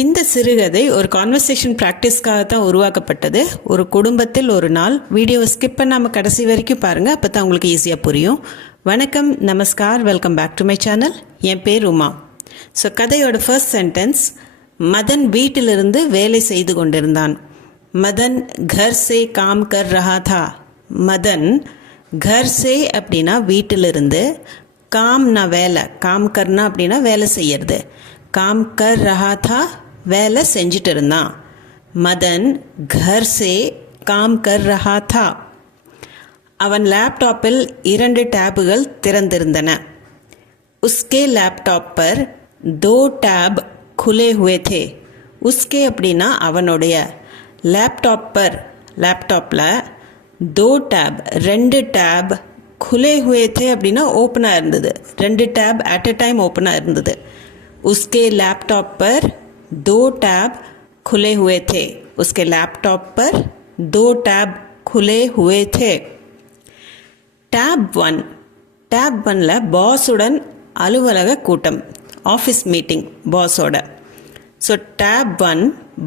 இந்த சிறுகதை ஒரு கான்வர்சேஷன் ப்ராக்டிஸ்க்காக தான் உருவாக்கப்பட்டது. ஒரு குடும்பத்தில் ஒரு நாள். வீடியோவை ஸ்கிப் பண்ணாமல் கடைசி வரைக்கும் பாருங்கள், அப்போ தான் உங்களுக்கு ஈஸியாக புரியும். வணக்கம், நமஸ்கார், welcome back to my channel. என் பேர் உமா. ஸோ கதையோட ஃபர்ஸ்ட் சென்டென்ஸ், மதன் வீட்டிலிருந்து வேலை செய்து கொண்டிருந்தான். மதன் घर से काम कर रहा था. மதன் घर से அப்படின்னா வீட்டிலிருந்து, காம்னா வேலை, காம் கர்னா அப்படின்னா வேலை செய்யறது, காம் கர் ரஹா தா வேலை செஞ்சுட்டு இருந்தான். மதன் घर से काम कर रहा था. அவன் லேப்டாப்பில் 2 டேபுகள் திறந்திருந்தன. उसके लैपटॉप पर 2 टैब खुले हुए थे. उसके அப்படின்னா அவனுடைய, லேப்டாப் பர் லேப்டாப்பில் 2 टैब 2 टैब खुले हुए थे அப்படின்னா ஓப்பனாக இருந்தது. 2 टैब அட் அ டைம் ஓப்பனாக இருந்தது. उसके लैपटॉप पर 2 टैब खुले हुए थे. उसके लैपटॉप पर 2 टैब खुले हुए थे. टैब 1, टैब 1ல பாஸுடன் அலுவலக கூட்டம், ஆஃபீஸ் மீட்டிங் பாஸோட. ஸோ टैब 1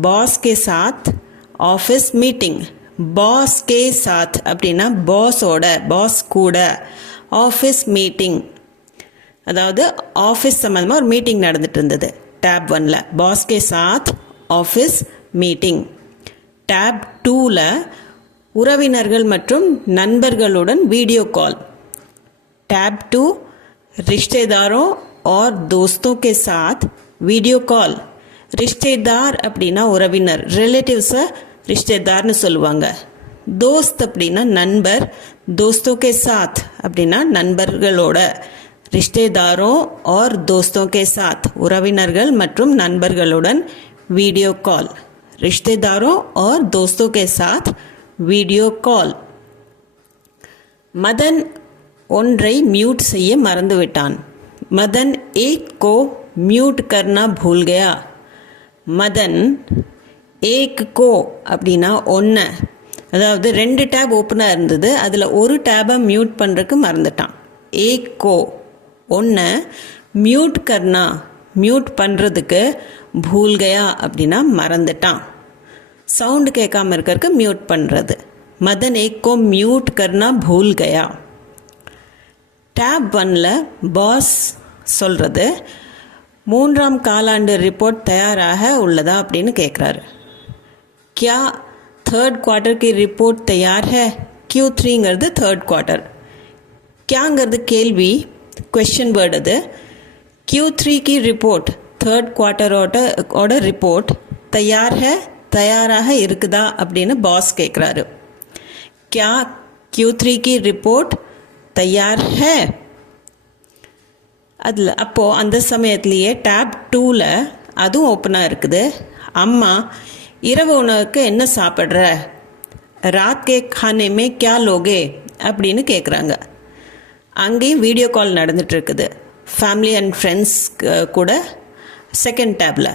பாஸ் के साथ ஆஃபீஸ் மீட்டிங். பாஸ் के साथ அப்படின்னா பாஸோட, பாஸ் கூட, ஆஃபீஸ் மீட்டிங் அதாவது ஆஃபீஸ் சம்மந்தமாக ஒரு மீட்டிங் நடந்துட்டு இருந்தது. டேப் 1ல் பாஸ் கே சாத் ஆஃபீஸ் மீட்டிங். டேப் 2ல் உறவினர்கள் மற்றும் நண்பர்களுடன் வீடியோ கால். टैब 2 रिश्तेदारों और दोस्तों के साथ वीडियो कॉल. रिश्तेदार அப்படின்னா உறவினர், ரிலேட்டிவ்ஸை ரிஷ்டேதார்னு சொல்லுவாங்க. தோஸ்த் அப்படின்னா நண்பர், दोस्तों के साथ அப்படின்னா நண்பர்களோட. रिश्तेदारों और दोस्तों के साथ உறவினர்கள் மற்றும் நண்பர்களுடன் வீடியோ கால். रिश्तेदारों और दोस्तों के साथ वीडियो कॉल. மதன் ஒன்றை மியூட் செய்ய மறந்துவிட்டான். மதன் एक को म्यूट करना भूल गया. மதன் एक को அப்படின்னா ஒன்று, அதாவது 2 டேப் ஓப்பனாக இருந்தது, அதில் ஒரு டேபை மியூட் பண்ணுறதுக்கு மறந்துட்டான். एक को ஒன்று, மியூட் கர்னா மியூட் பண்ணுறதுக்கு, பூல் கயா அப்படின்னா மறந்துட்டான், சவுண்டு கேட்காம இருக்கிறதுக்கு மியூட் பண்ணுறது. மதன் एक को म्यूट करना भूल गया. टैब 1ல் பாஸ் சொல்கிறது, 3ஆம் காலாண்டு ரிப்போர்ட் தயாராக உள்ளதா அப்படின்னு கேட்குறாரு. क्या 3rd क्वार्टर की रिपोर्ट तैयार है? Q3ங்கிறது 3rd क्वार्टर. क्याங்கிறது கேள்வி, क्वेश्चन வேர்டு. அது Q3 की रिपोर्ट 3rd क्वार्टரோட ரிப்போர்ட் தயார் है, தயாராக இருக்குதா அப்படின்னு பாஸ் கேட்குறாரு. क्या Q3 की रिपोर्ट तैयार है? அதில் அப்போது அந்த சமயத்துலேயே टैब 2ல் அதுவும் ஓப்பனாக இருக்குது. அம்மா, இரவு உணவுக்கு என்ன சாப்பிட்ற? ராத் கே खाने में क्या लोगे அப்படின்னு கேட்குறாங்க. அங்கேயும் வீடியோ கால் நடந்துகிட்ருக்குது, ஃபேமிலி அண்ட் ஃப்ரெண்ட்ஸ் கூட. செகண்ட் டேப்பில்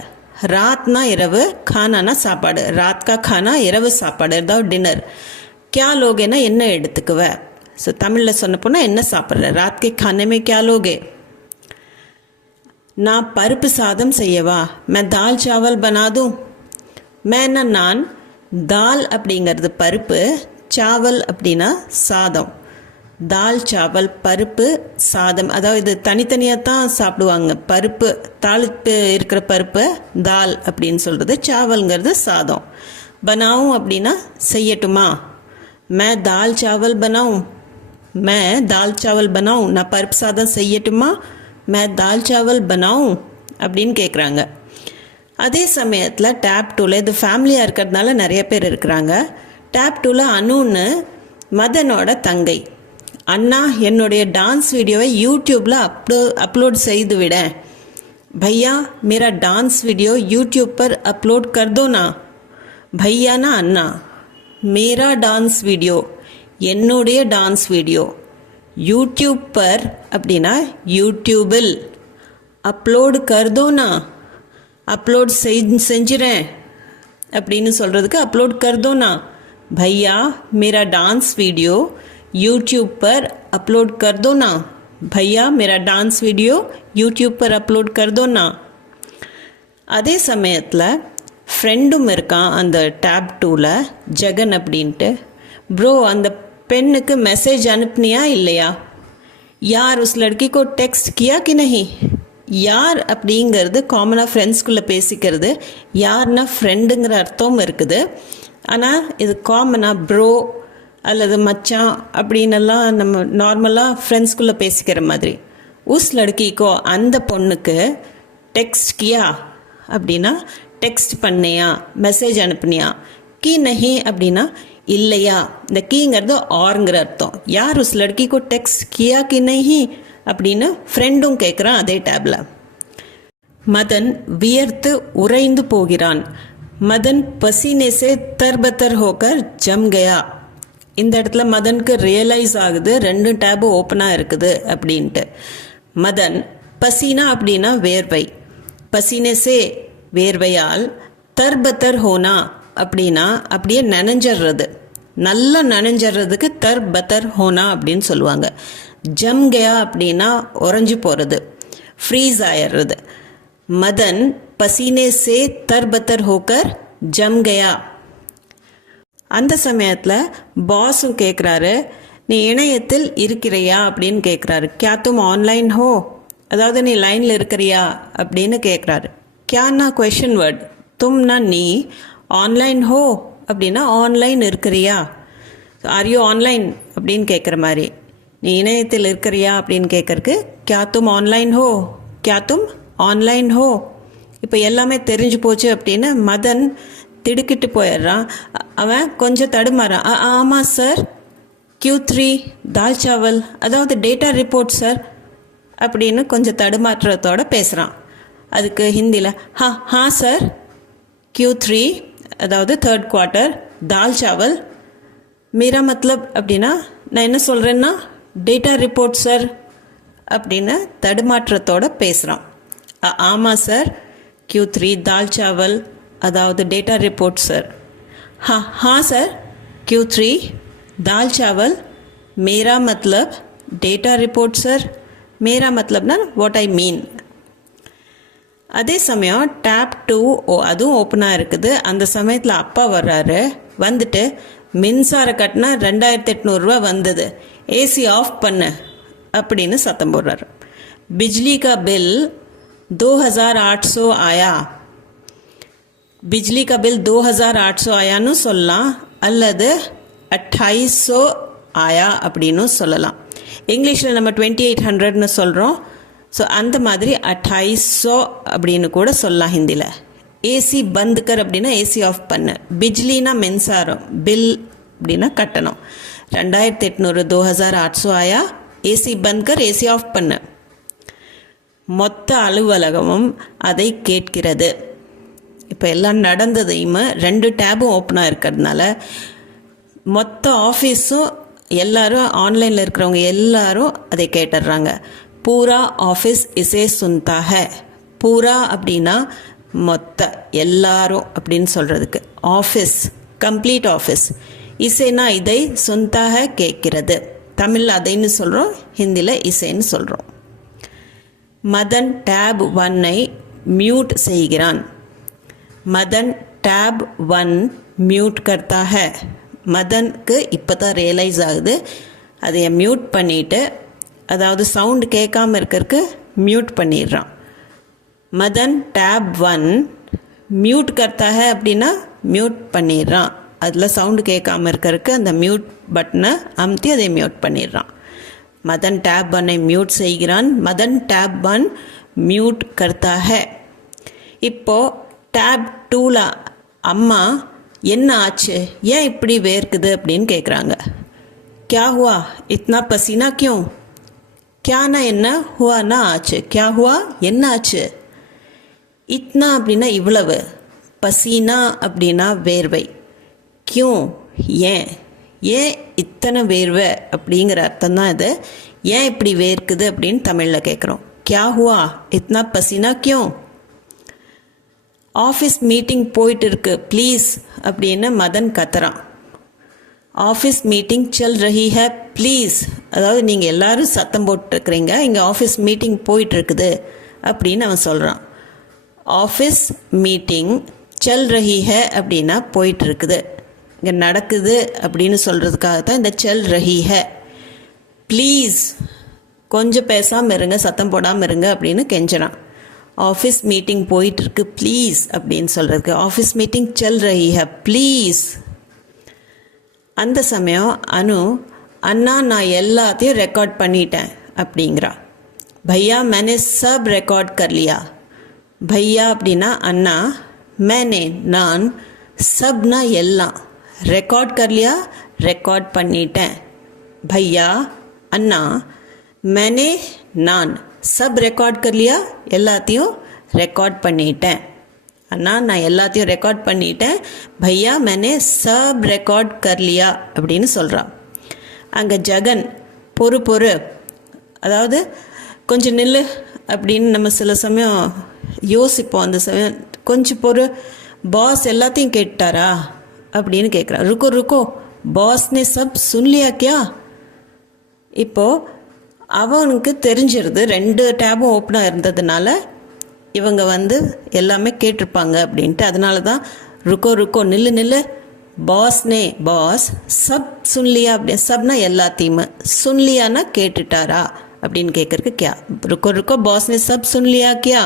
ராத்னா இரவு, खानाனா சாப்பாடு. ராத் கா खाना இரவு சாப்பாடு, ஏதாவது டின்னர். क्या लोगேனா என்ன எடுத்துக்குவ? ஸோ தமிழில் சொன்ன போனால் என்ன சாப்பிட்ற? ராத் கே खाने में क्या लोगे? நான் பருப்பு சாதம் செய்யவா? मैं दाल चावल बना दूँ. मैंना நான், தால் அப்படிங்கிறது பருப்பு, சாவல் அப்படின்னா சாதம். தால் சாவல் பருப்பு சாதம், அதாவது இது தனித்தனியாக தான் சாப்பிடுவாங்க. பருப்பு தாளிப்பு இருக்கிற பருப்பு தால் அப்படின்னு சொல்கிறது, சாவல்ங்கிறது சாதம். பனாவும் அப்படின்னா செய்யட்டுமா? மே தால் சாவல் பனாவும், மே தால் சாவல் பனாவும், நான் பருப்பு சாதம் செய்யட்டுமா? மே தால் சாவல் பனாவும் அப்படின்னு கேட்குறாங்க. அதே சமயத்தில் டேப் 2ல் இது ஃபேமிலியாக இருக்கிறதுனால நிறைய பேர் இருக்கிறாங்க. டேப் 2ல் அனுன்னு மதனோட தங்கை. அண்ணா, என்னுடைய டான்ஸ் வீடியோவை யூடியூப்பில் அப்லோட் செய்து விட. भैया मेरा डांस वीडियो यूट्यूब पर अपलोड कर दो ना. भैयाனா அண்ணா, मेरा डांस वीडियो என்னுடைய டான்ஸ் வீடியோ, யூடியூப் பர் அப்படின்னா யூடியூபில், அப்லோடு கர்தோனா அப்லோட் செஞ்சிறேன் அப்படின்னு சொல்கிறதுக்கு அப்லோட் கர்தோனா. भैया मेरा डांस वीडियो यूट्यूब पर अपलोड कर दो ना. भैया मेरा डांस वीडियो यूट्यूब पर अपलोड कर दो ना. அதே சமயத்தில் ஃப்ரெண்டும் இருக்கான் அந்த டேப் 2ல், ஜெகன் அப்படின்ட்டு. ப்ரோ, அந்த பெண்ணுக்கு மெசேஜ் அனுப்புனியா இல்லையா? யார் உஸ் லड़की को टेक्स्ट किया कि नहीं? யார் அப்படிங்கிறது காமனாக ஃப்ரெண்ட்ஸ்குள்ளே பேசிக்கிறது. யார்னா ஃப்ரெண்டுங்கிற அர்த்தமும் இருக்குது. ஆனால் இது காமனாக ப்ரோ அல்லது மச்சான் அப்படின்னெல்லாம் நம்ம நார்மலாக ஃப்ரெண்ட்ஸ்குள்ளே பேசிக்கிற மாதிரி. உஸ் லड़की-को அந்த பொண்ணுக்கு டெக்ஸ்ட் கியா அப்படின்னா டெக்ஸ்ட் பண்ணியா, மெசேஜ் அனுப்புனியா. கி நஹி அப்படின்னா இல்லையா. இந்த கீங்கிறது ஆருங்கிற அர்த்தம். யார் உஸ் லड़की-को டெக்ஸ்ட் கியா கி நஹி அப்படின்னு ஃப்ரெண்டும் கேட்குறான் அதே டேபில். மதன் வியர்த்து உறைந்து போகிறான். மதன் பசீனே சே தர்பத்தர் ஹோக்கர் ஜம் கயா. இந்த இடத்துல மதனுக்கு ரியலைஸ் ஆகுது 2 டேபு ஓப்பனாக இருக்குது அப்படின்ட்டு. மதன் பசீனா அப்படின்னா வேர்வை, பசீனே சே வேர்வையால், தர்பத்தர் ஹோனா அப்படின்னா அப்படியே நனைஞ்சிடுறது, நல்லா நனைஞ்சிடுறதுக்கு தர்பத்தர் ஹோனா அப்படின்னு சொல்லுவாங்க. ஜம் கயா அப்படின்னா உறைஞ்சி போகிறது, ஃப்ரீஸ் ஆயிடுறது. மதன் பசீனே சே தர்பத்தர் ஹோக்கர் ஜம் கயா. அந்த சமயத்தில் பாஸும் கேட்குறாரு, நீ இணையத்தில் இருக்கிறியா அப்படின்னு கேட்குறாரு. கியா தும் ஆன்லைன் ஹோ, அதாவது நீ லைனில் இருக்கிறியா அப்படின்னு கேட்குறாரு. கியான்னா கொஷின் வேர்ட், தும்னா நீ, ஆன்லைன் ஹோ அப்படின்னா ஆன்லைன் இருக்கிறியா. ஆர் யூ ஆன்லைன் அப்படின்னு கேட்குற மாதிரி. நீ இணையத்தில் இருக்கிறியா அப்படின்னு கேட்குறக்கு கியா தும் ஆன்லைன் ஹோ, கியா தும் ஆன்லைன் ஹோ. இப்போ எல்லாமே தெரிஞ்சு போச்சு அப்படின்னு மதன் திடுக்கிட்டு போயிடுறான். அவன் கொஞ்சம் தடுமாறான். ஆமாம் சார், Q3 தால் சாவல், அதாவது டேட்டா ரிப்போர்ட் சார் அப்படின்னு கொஞ்சம் தடுமாற்றத்தோடு பேசுகிறான். அதுக்கு ஹிந்தியில் ஹா சார், Q3 அதாவது 3rd quarter தால் சாவல், மீரா மத்லப் அப்படின்னா நான் என்ன சொல்கிறேன்னா டேட்டா ரிப்போர்ட் சார் அப்படின்னு தடுமாற்றத்தோடு பேசுகிறான். ஆமாம் சார், Q3 தால் சாவல் அதாவது டேட்டா ரிப்போர்ட் சார். हाँ सर, Q3 दाल चावल, मेरा मतलब डेटा रिपोर्ट सर. मेरा मतलब ना what I mean. அதே சமயம் டேப் 2 அதுவும் ஓப்பனாக இருக்குது. அந்த சமயத்தில் அப்பா வர்றாரு. வந்துட்டு மின்சார கட்டினா 2800 ரூபா வந்தது, ஏசி ஆஃப் பண்ணு அப்படின்னு சத்தம் போடுறாரு. பிஜ்லி கா பில் 2800 ஆயா. பிஜ்லி கா பில் 2800 ஆயான்னு சொல்லலாம், அல்லது 2800 ஆயா அப்படின்னு சொல்லலாம். இங்கிலீஷில் நம்ம 2800ன்னு சொல்கிறோம். ஸோ அந்த மாதிரி 2800 அப்படின்னு கூட சொல்லலாம் ஹிந்தியில். ஏசி பந்துக்கர் அப்படின்னா ஏசி ஆஃப் பண்ணு, பிஜ்லினா மின்சாரம், பில் அப்படின்னா கட்டணம். 2800 2800 ஆயா, ஏசி பந்துக்கர் ஏசி ஆஃப் பண்ணு. மொத்த அலுவலகமும் அதை கேட்கிறது. இப்போ எல்லாம் நடந்ததையுமே 2 டேபும் ஓப்பனாக இருக்கிறதுனால மொத்த ஆஃபீஸும் எல்லாரும் ஆன்லைனில் இருக்கிறவங்க எல்லாரும் அதை கேட்டுடுறாங்க. பூரா ஆஃபீஸ் இசே சுன்தா ஹை. பூரா அப்படின்னா மொத்த, எல்லாரும் அப்படின்னு சொல்கிறதுக்கு. Office complete office. இசைனா இதை, சுன்தா ஹை கேட்கிறது. தமிழில் அதைன்னு சொல்கிறோம், ஹிந்தியில் இசைன்னு சொல்கிறோம். மதன் டேப் 1ஐ மியூட் செய்கிறான். மதன் டேப் 1 மியூட் கர்த்தா ஹை. மதனுக்கு இப்போ தான் ரியலைஸ் ஆகுது, அதை மியூட் பண்ணிவிட்டு, அதாவது சவுண்டு கேட்காமல் இருக்கிறதுக்கு மியூட் பண்ணிடுறான். மதன் டேப் 1 மியூட் கர்த்தா ஹை அப்படின்னா மியூட் பண்ணிடுறான். அதில் சவுண்டு கேட்காமல் இருக்கிறதுக்கு அந்த மியூட் பட்டனை அமுத்தி அதை மியூட் பண்ணிடுறான். மதன் டேப் 1ஐ மியூட் செய்கிறான். மதன் டேப் 1 மியூட் கர்த்தா ஹை. இப்போது டேப் 2ல் அம்மா என்ன ஆச்சு, ஏன் இப்படி வேர்க்குது அப்படின்னு கேட்குறாங்க. கியா ஹுவா இத்னா பசீனா கியூ. கியானா என்ன, ஹுவானா ஆச்சு. கியா ஹுவா என்ன ஆச்சு. இத்னா அப்படின்னா இவ்வளவு, பசீனா அப்படின்னா வேர்வை, கியூ ஏன், ஏன் இத்தனை வேர்வை அப்படிங்கிற அர்த்தம் தான் இது. ஏன் இப்படி வேர்க்குது அப்படின்னு தமிழில் கேட்குறோம். கியா ஹுவா இத்னா பசீனா கியூ. ஆஃபீஸ் மீட்டிங் போயிட்டு இருக்கு ப்ளீஸ் அப்படின்னு மதன் கத்துறான். ஆஃபீஸ் மீட்டிங் செல் ரஹி ஹை ப்ளீஸ், அதாவது நீங்கள் எல்லோரும் சத்தம் போட்டுருக்குறீங்க, இங்கே ஆஃபீஸ் மீட்டிங் போயிட்டுருக்குது அப்படின்னு அவன் சொல்கிறான். ஆஃபீஸ் மீட்டிங் சல் ரஹி ஹை அப்படின்னா போயிட்டு இருக்குது, இங்கே நடக்குது அப்படின்னு சொல்கிறதுக்காக தான் இந்த சல் ரஹி ஹை. ப்ளீஸ் கொஞ்சம் பேசாமல் இருங்க, சத்தம் போடாமல் இருங்க அப்படின்னு கெஞ்சுறான். ஆஃபீஸ் மீட்டிங் போயிட்டுருக்கு ப்ளீஸ் அப்படின்னு சொல்கிறதுக்கு. ஆஃபீஸ் மீட்டிங் சல் ரஹி ஹை ப்ளீஸ். அந்த சமயம் அனு, அண்ணா நான் எல்லாத்தையும் ரெக்கார்ட் பண்ணிட்டேன் அப்படிங்கிறா. பையா मैंने सब ரெக்கார்ட் कर लिया. பையா அப்படின்னா அண்ணா, मैंने நான், சப்னா எல்லாம், ரெக்கார்ட் कर लिया ரெக்கார்ட் பண்ணிட்டேன். பையா அண்ணா, मैंने நான், சப் ரெக்கார்ட் कर लिया எல்லாத்தையும் ரெக்கார்ட் பண்ணிட்டேன். அண்ணா நான் எல்லாத்தையும் ரெக்கார்ட் பண்ணிட்டேன். பையா मैंने सब ரெக்கார்ட் कर लिया அப்படின்னு சொல்கிறான். அங்கே ஜகன் பொறு, அதாவது கொஞ்சம் நில்லு அப்படின்னு நம்ம சில சமயம் யோசிப்போம். அந்த சமயம் கொஞ்சம் பொறு, பாஸ் எல்லாத்தையும் கேட்டாரா அப்படின்னு கேட்குறான். ருக்கோ பாஸ்னே சப் சுன்லியா கியா. இப்போது அவனுக்கு தெரிஞ்சிருது 2 டேபும் ஓப்பனாக இருந்ததுனால இவங்க எல்லாமே கேட்டிருப்பாங்க அப்படின்ட்டு. அதனால தான் ருக்கோ நில்லு, பாஸ்னே பாஸ் சப் சுன்லியா அப்படி, சப்னா எல்லாத்தையுமே, சுன்லியானா கேட்டுட்டாரா அப்படின்னு கேட்குறக்கு கியா. ருக்கோ பாஸ்னே சப் சுன்லியா கியா.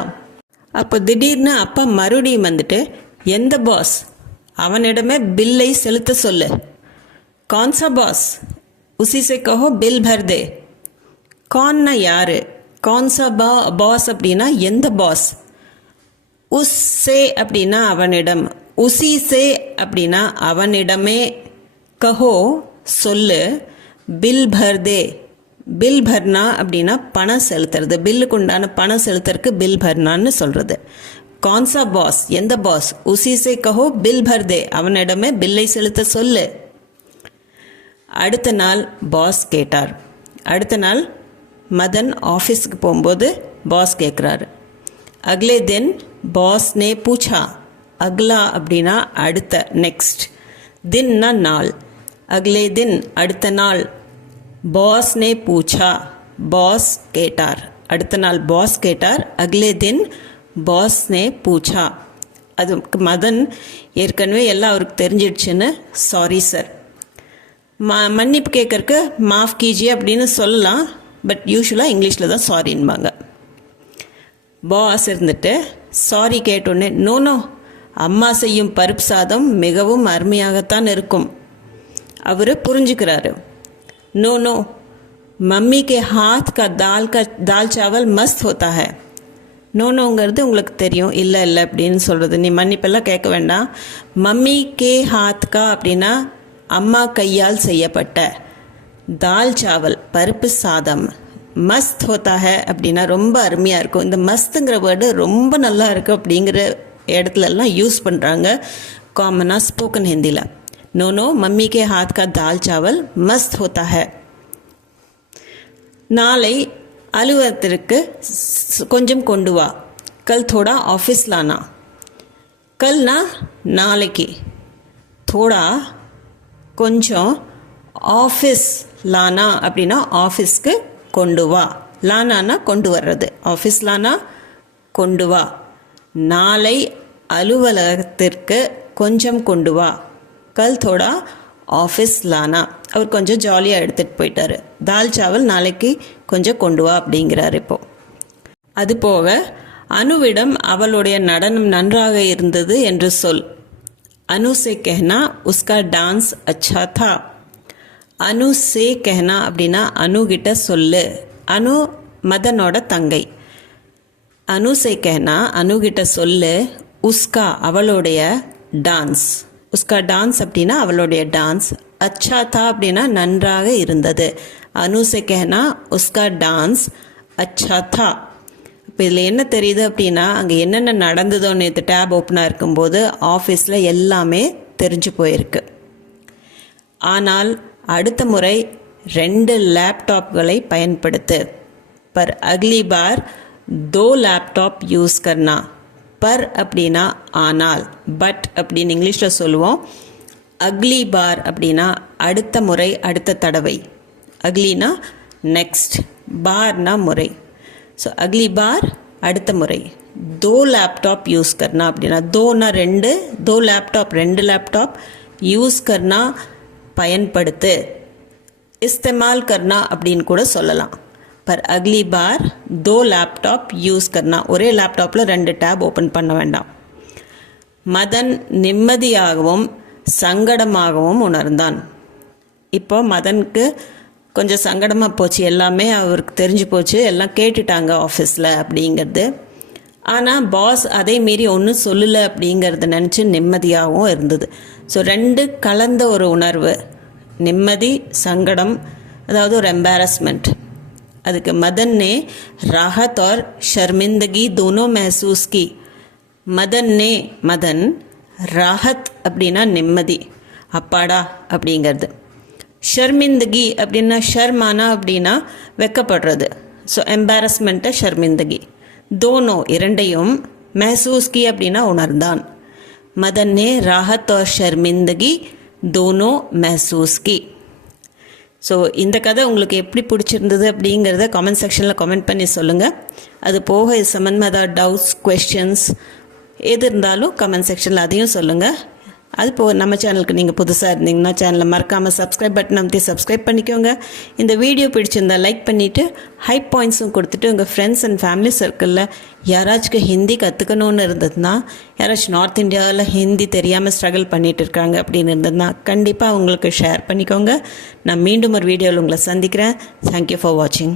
அப்போ திடீர்னு அப்பா மறுபடியும் எந்த பாஸ், அவனிடமே பில்லை செலுத்த சொல்லு. கான்சா பாஸ், உசிசே கஹோ பில் பர் தே. கான்னா யாரு, கான்சா பாஸ் அப்படின்னா எந்த பாஸ், உஸ்ஸே அப்படின்னா அவனிடம், உசிசே அப்படின்னா அவனிடமே, கஹோ சொல்லு, பில் பர் தே. பில் பர்னா அப்படின்னா பணம் செலுத்துறது, பில்லுக்கு உண்டான பணம் செலுத்துறதுக்கு பில் பர்னான்னு சொல்கிறது. கான்சா பாஸ் எந்த பாஸ், உசிசே கஹோ பில் பர் தே அவனிடமே பில்லை செலுத்த சொல்லு. அடுத்த நாள் பாஸ் கேட்டார். அடுத்த நாள் மதன் ஆஃபீஸுக்கு போகும்போது பாஸ் கேட்குறாரு. அக்லே தின் பாஸ் நே பூச்சா. அக்லா அப்படின்னா அடுத்த, நெக்ஸ்ட், தின்னா நாள். அக்லே தின் அடுத்த நாள், பாஸ் நே பூச்சா பாஸ் கேட்டார். அடுத்த நாள் பாஸ் கேட்டார். அக்லே தின் பாஸ் நே பூச்சா. அதுக்கு மதன் ஏற்கனவே எல்லாம் அவருக்கு தெரிஞ்சிடுச்சுன்னு சாரி சார், மன்னிப்பு கேட்கறக்கு மாஃப் கீஜியே அப்படின்னு சொல்லலாம். பட் யூஸ்வலாக இங்கிலீஷில் தான் சாரின்பாங்க. பாஸ் சாரி கேட்டோன்னே, நோ அம்மா செய்யும் பருப்பு சாதம் மிகவும் அருமையாகத்தான் இருக்கும். அவர் புரிஞ்சுக்கிறாரு. नो मम्मी के हाथ का दाल चावल मस्त होता है. நோங்கிறது உங்களுக்கு தெரியும், இல்லை அப்படின்னு சொல்கிறது. நீ மன்னிப்பெல்லாம் கேட்க வேண்டாம். மம்மி கே ஹாத் கா அப்படின்னா அம்மா கையால் செய்யப்பட்ட, தால் சாவல் பருப்பு சாதம், மஸ்த் ஹோத்தா ஹை அப்படின்னா ரொம்ப அருமையாக இருக்கும். இந்த மஸ்துங்கிற வேர்டு ரொம்ப நல்லா இருக்குது அப்படிங்கிற இடத்துலலாம் யூஸ் பண்ணுறாங்க காமனாக ஸ்போக்கன் ஹிந்தியில். नो मम्मी के हाथ का दाल चावल मस्त होता है. நாளை அலுவலகத்திற்கு கொஞ்சம் கொண்டு வா. கல் தோடா ஆஃபீஸ் லானா. கல்னா நாளைக்கு, தோடா கொஞ்சம், ஆஃபீஸ் லானா அப்படின்னா ஆஃபீஸ்க்கு கொண்டு வா. லானானா கொண்டு வர்றது, ஆஃபீஸ் லானா கொண்டு வா. நாளை அலுவலகத்திற்கு கொஞ்சம் கொண்டு வா. கல் தோடா ஆஃபீஸ் லானா. அவர் கொஞ்சம் ஜாலியாக எடுத்துகிட்டு போயிட்டார். தால் சாவல் நாளைக்கு கொஞ்சம் கொண்டு வா அப்படிங்கிறார். இப்போது அதுபோக அனுவிடம் அவளுடைய நடனம் நன்றாக இருந்தது என்று சொல். அனு சே கஹ்னா உஸ்கா டான்ஸ் அச்சா தா. அனு சே கஹ்னா அப்படின்னா அனு கிட்ட சொல்லு. அனு மதனோட தங்கை. அனு சே கஹ்னா அனு கிட்ட சொல்லு. உஸ்கா அவளுடைய டான்ஸ், உஸ்கா டான்ஸ் அப்படின்னா அவளுடைய டான்ஸ், அச்சா தா அப்படின்னா நன்றாக இருந்தது. அனு சே கஹ்னா உஸ்கா டான்ஸ் அச்சா தா. இப்போ இதில் என்ன தெரியுது அப்படின்னா அங்கே என்னென்ன நடந்ததோ நேற்று டேப் ஓப்பனாக இருக்கும்போது ஆஃபீஸில் எல்லாமே தெரிஞ்சு போயிருக்கு. ஆனால் அடுத்த முறை 2 லேப்டாப்களை பயன்படுத்து. பர் அக்லி பார் 2 லேப்டாப் யூஸ் கர்னா. பர் அப்படின்னா ஆனால், பட் அப்படின்னு இங்கிலீஷில் சொல்லுவோம். அக்லி பார் அப்படின்னா அடுத்த முறை, அடுத்த தடவை. அக்லினா நெக்ஸ்ட், பார்னா முறை. ஸோ அக்லி பார் அடுத்த முறை, दो लैपटॉप यूज़ करना அப்படின்னா தோனா ரெண்டு, दो लैपटॉप ரெண்டு लैपटॉप யூஸ் करना பயன்படுத்து, इस्तेमाल करना அப்படின்னு கூட சொல்லலாம். पर अगली बार दो लैपटॉप यूज़ करना, ஒரே லேப்டாப்பில் ரெண்டு டேப் ஓப்பன் பண்ண வேண்டாம். மதன் நிம்மதியாகவும் சங்கடமாகவும் உணர்ந்தான். இப்போ மதனுக்கு கொஞ்சம் சங்கடமாக போச்சு, எல்லாமே அவருக்கு தெரிஞ்சு போச்சு, எல்லாம் கேட்டுட்டாங்க ஆஃபீஸில் அப்படிங்கிறது. ஆனால் பாஸ் அதே மீறி ஒன்றும் சொல்லலை அப்படிங்கிறத நினச்சி நிம்மதியாகவும் இருந்தது. ஸோ ரெண்டு கலந்த ஒரு உணர்வு, நிம்மதி சங்கடம், அதாவது ஒரு எம்பாரஸ்மெண்ட். அதுக்கு मदन ने राहत और शर्मिंदगी दोनों महसूस की. மதன் ராஹத் அப்படின்னா நிம்மதி, அப்பாடா அப்படிங்கிறது. ஷர்மிந்தகி அப்படின்னா ஷர்மானா அப்படின்னா வெக்கப்படுறது. ஸோ எம்பாரஸ்மெண்ட்டை ஷர்மிந்தகி. தோனோ இரண்டையும், महसूस की அப்படின்னா உணர்ந்தான். मदन ने राहत और शर्मिंदगी दोनों महसूस की. ஸோ இந்த கதை உங்களுக்கு எப்படி பிடிச்சிருந்தது அப்படிங்கிறத கமெண்ட் செக்ஷனில் கமெண்ட் பண்ணி சொல்லுங்கள். அது போக இது சம்மந்தமாக ஏதாவது டவுட்ஸ், கொஸ்டின்ஸ் எது இருந்தாலும் கமெண்ட் செக்ஷனில் அதையும் சொல்லுங்கள். அது போக நம்ம சேனலுக்கு நீங்கள் புதுசாக இருந்தீங்கன்னா சேனலை மறக்காமல் சப்ஸ்கிரைப் பட்டன் அமைத்தி சப்ஸ்கிரைப் பண்ணிக்கோங்க. இந்த வீடியோ பிடிச்சிருந்தால் லைக் பண்ணிவிட்டு ஹை பாயிண்ட்ஸும் கொடுத்துட்டு உங்கள் ஃப்ரெண்ட்ஸ் அண்ட் ஃபேமிலி சர்க்கிளில் யாராச்சும் ஹிந்தி கற்றுக்கணுன்னு இருந்ததுன்னா, யாராச்சும் நார்த் இந்தியாவில் ஹிந்தி தெரியாமல் ஸ்ட்ரகிள் பண்ணிகிட்டு இருக்காங்க அப்படின்னு இருந்ததுன்னா கண்டிப்பாக உங்களுக்கு ஷேர் பண்ணிக்கோங்க. நான் மீண்டும் ஒரு வீடியோவில் உங்களை சந்திக்கிறேன். தேங்க்யூ ஃபார் வாட்சிங்.